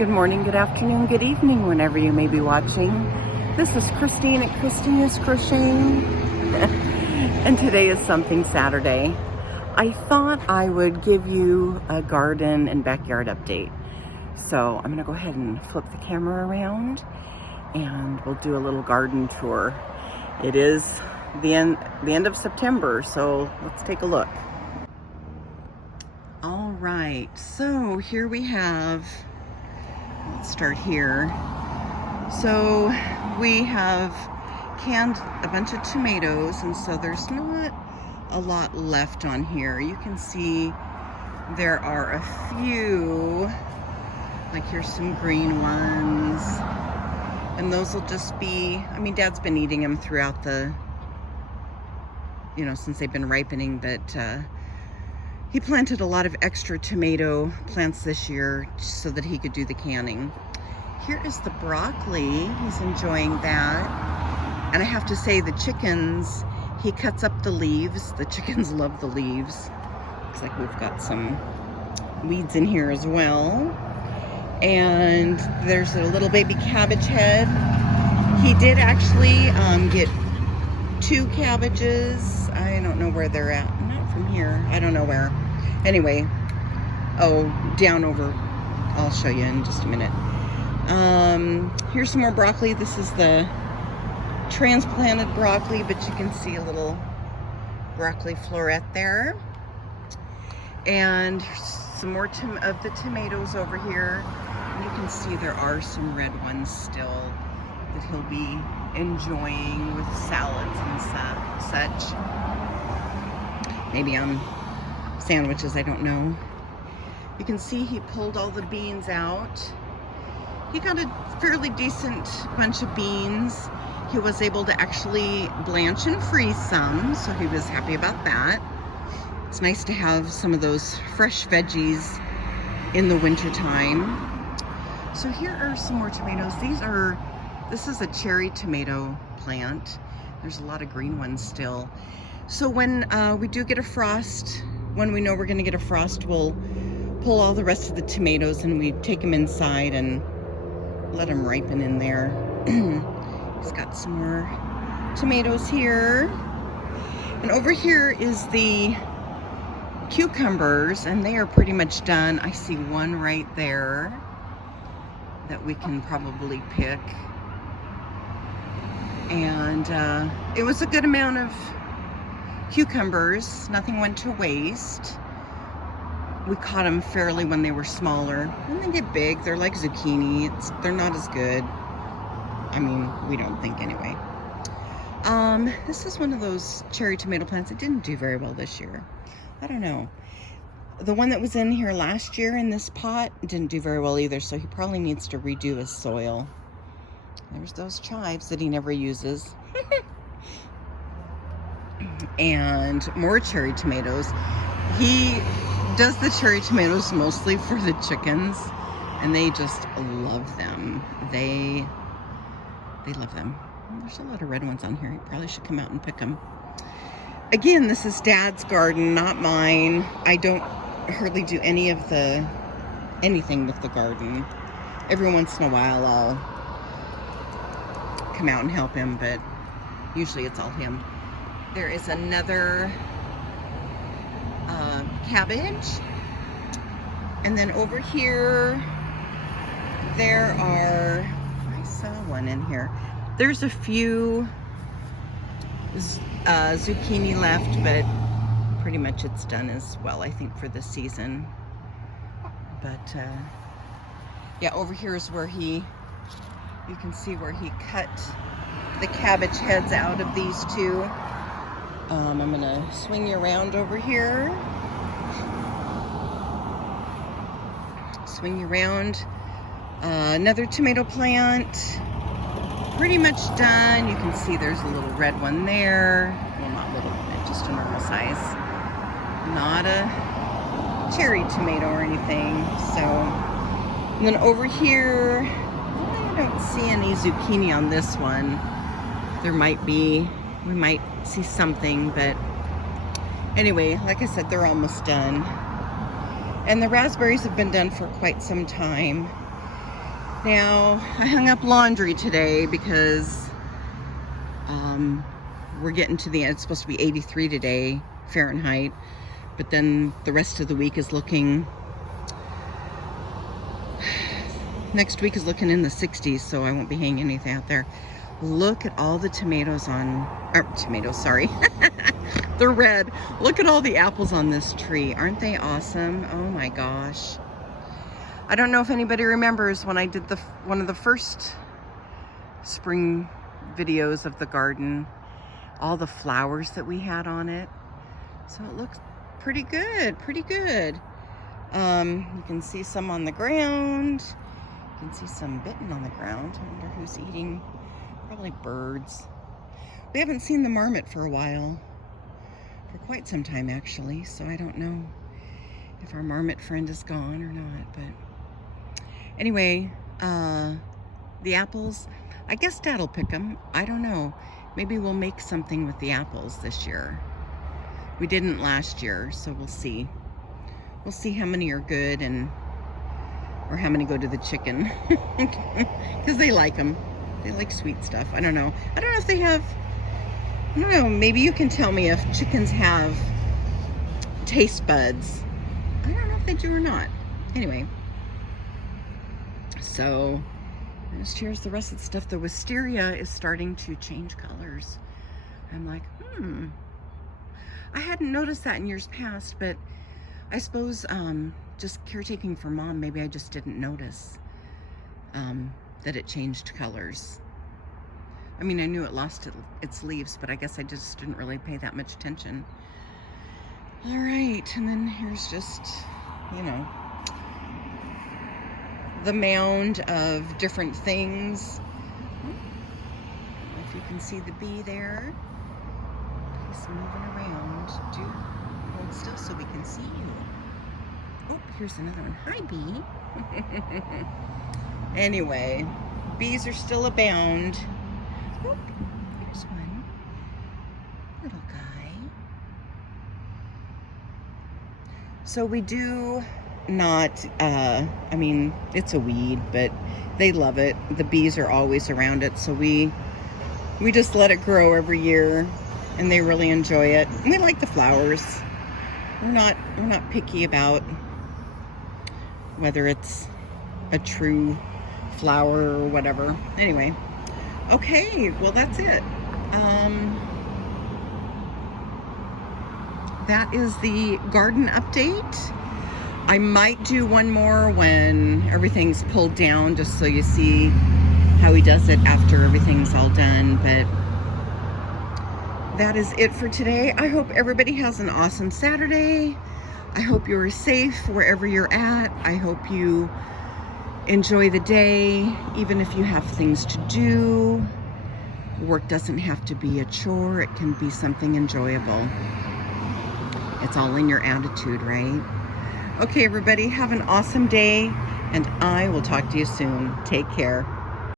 Good morning, good afternoon, good evening, whenever you may be watching. This is Christine at Christina's Crocheting, and today is Something Saturday. I thought I would give you a garden and backyard update. So I'm gonna go ahead and flip the camera around and we'll do a little garden tour. It is the end of September, so let's take a look. All right, so here we have, let's start here. So we have canned a bunch of tomatoes, and so there's not a lot left on here. You can see there are a few, like here's some green ones, and those will just be, I mean, Dad's been eating them throughout the, since they've been ripening, but he planted a lot of extra tomato plants this year so that he could do the canning. Here is the broccoli. He's enjoying that. And I have to say, the chickens, he cuts up the leaves. The chickens love the leaves. Looks like we've got some weeds in here as well. And there's a little baby cabbage head. He did actually get 2 cabbages. I don't know where they're at. Not from here. I don't know where. Anyway, down over. I'll show you in just a minute. Here's some more broccoli. This is the transplanted broccoli, but you can see a little broccoli floret there. And some more of the tomatoes over here. And you can see there are some red ones still that he'll be enjoying with salads and such. Maybe on sandwiches, I don't know. You can see he pulled all the beans out. He got a fairly decent bunch of beans. He was able to actually blanch and freeze some, so he was happy about that. It's nice to have some of those fresh veggies in the winter time. So here are some more tomatoes. This is a cherry tomato plant. There's a lot of green ones still. So when we do get a frost, when we know we're gonna get a frost, we'll pull all the rest of the tomatoes and we take them inside and let them ripen in there. He's got some more tomatoes here. And over here is the cucumbers, and they are pretty much done. I see one right there that we can probably pick. And it was a good amount of cucumbers. Nothing went to waste. We caught them fairly when they were smaller. When they get big, they're like zucchini. They're not as good. I mean, we don't think anyway. This is one of those cherry tomato plants. It didn't do very well this year. I don't know. The one that was in here last year in this pot didn't do very well either, so he probably needs to redo his soil. There's those chives that he never uses. And more cherry tomatoes. He does the cherry tomatoes mostly for the chickens, and they just love them. They love them. There's a lot of red ones on here. You probably should come out and pick them. Again, this is Dad's garden, not mine. I don't hardly do anything with the garden. Every once in a while I'll come out and help him, but usually it's all him. There is another cabbage, and then over here there are, I saw one in here. There's a few zucchini left, but pretty much it's done as well, I think, for this season. But yeah, over here is where you can see where he cut the cabbage heads out of these 2. I'm gonna swing you around over here. Swing you around. Another tomato plant. Pretty much done. You can see there's a little red one there. Well, not little, just a normal size. Not a cherry tomato or anything. So, and then over here, I don't see any zucchini on this one. There might be. We might see something, but anyway, like I said, they're almost done. And the raspberries have been done for quite some time. Now, I hung up laundry today because we're getting to the end. It's supposed to be 83 today, Fahrenheit, but then the rest of the week is looking, next week is looking in the 60s, so I won't be hanging anything out there. Look at all the tomatoes sorry. They're red. Look at all the apples on this tree. Aren't they awesome? Oh my gosh. I don't know if anybody remembers when I did one of the first spring videos of the garden, all the flowers that we had on it. So it looks pretty good, pretty good. You can see some on the ground. You can see some bitten on the ground. I wonder who's eating. Probably birds. We haven't seen the marmot for a while. For quite some time, actually. So I don't know if our marmot friend is gone or not. But anyway, the apples, I guess Dad'll pick them. I don't know. Maybe we'll make something with the apples this year. We didn't last year, so we'll see. We'll see how many are good or how many go to the chicken. Because they like them. They like sweet stuff. I don't know. I don't know if they have, I don't know, maybe you can tell me if chickens have taste buds. I don't know if they do or not. Anyway. So, here's the rest of the stuff. The wisteria is starting to change colors. I'm like, I hadn't noticed that in years past, but I suppose just caretaking for Mom, maybe I just didn't notice that it changed colors. I mean, I knew it lost its leaves, but I guess I just didn't really pay that much attention. All right, and then here's just, you know, the mound of different things. I don't know if you can see the bee there. He's moving around. Hold still so we can see you. Oh, here's another one. Hi, bee. Anyway, bees are still abound. Oh, here's one. Little guy. So we do not, I mean, it's a weed, but they love it. The bees are always around it, so we just let it grow every year, and they really enjoy it. And we like the flowers. We're not picky about whether it's a true flower or whatever. Anyway, okay, well, that's it. That is the garden update. I might do one more when everything's pulled down, just so you see how he does it after everything's all done. But that is it for today. I hope everybody has an awesome Saturday. I hope you are safe wherever you're at. I hope you enjoy the day, even if you have things to do. Work doesn't have to be a chore. It can be something enjoyable. It's all in your attitude, right? Okay, everybody, have an awesome day, and I will talk to you soon. Take care.